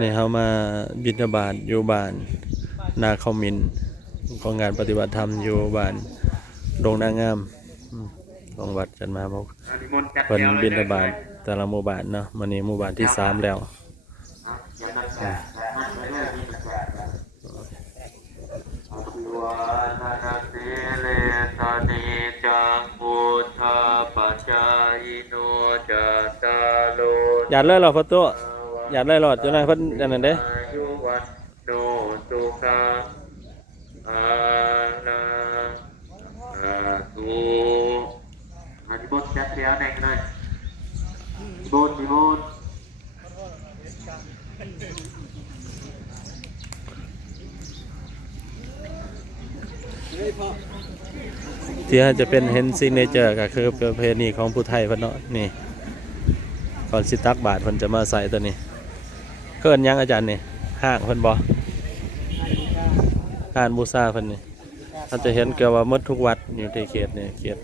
นี่เฮามาบิณฑบาตอยู่บ้านนาเขามินของงานปฏิบัติธรรมอยู่บ้านดงนางงามของวัดจันมาบอกเพิ่นบิณฑบาตแต่ละหมู่บ้านเนาะมื้อนี้หมู่บ้านที่3แล้วอยากเลยเหรอพ่อตัวอยากเลยเหรอจังได๋เพิ่นจังนั้นเด้โนสุขังอาลังอาตุอันนี้บทจัดแล้วไหนกันหน่อยบทนิมนต์ ที่จะเป็นเห็นซิกเนเจอร์ก็คือประเพณีของผู้ไทยเพิ่นเนาะนี่ก่อนสิตักบาตรเพิ่นจะมาใส่ตัวนี้เคิ้นยังอาจารย์นี่ห้างเพิ่นบ่ห้างบูชาเพิ่นนี่ท่านจะเห็นเกือบว่าหมดทุกวัดอยู่ในเขตนี่เขต